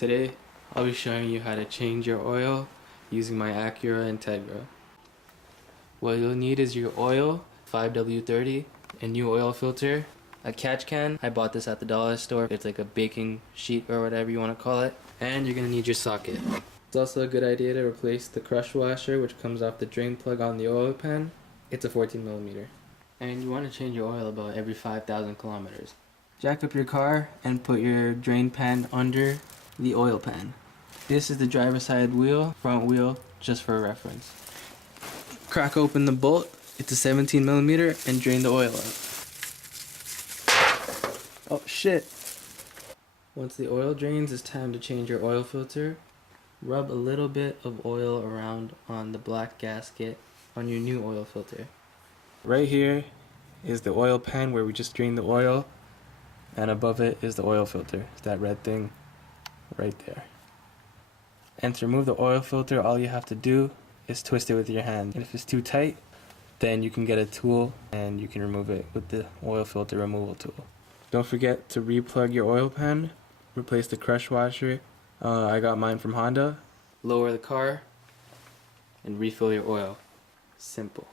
Today, I'll be showing you how to change your oil using my Acura Integra. What you'll need is your oil, 5W30, a new oil filter, a catch can. I bought this at the dollar store. It's like a baking sheet or whatever you want to call it. And you're going to need your socket. It's also a good idea to replace the crush washer which comes off the drain plug on the oil pan. It's a 14mm. And you want to change your oil about every 5,000 kilometers. Jack up your car and put your drain pan under the oil pan. This is the driver's side wheel, front wheel, just for reference. Crack open the bolt, it's a 17mm, and drain the oil out. Oh shit! Once the oil drains, it's time to change your oil filter. Rub a little bit of oil around on the black gasket on your new oil filter. Right here is the oil pan where we just drained the oil, and above it is the oil filter. It's that red thing right there. And to remove the oil filter, all you have to do is twist it with your hand. And if it's too tight, then you can get a tool and you can remove it with the oil filter removal tool. Don't forget to replug your oil pan, replace the crush washer. I got mine from Honda. Lower the car and refill your oil. Simple.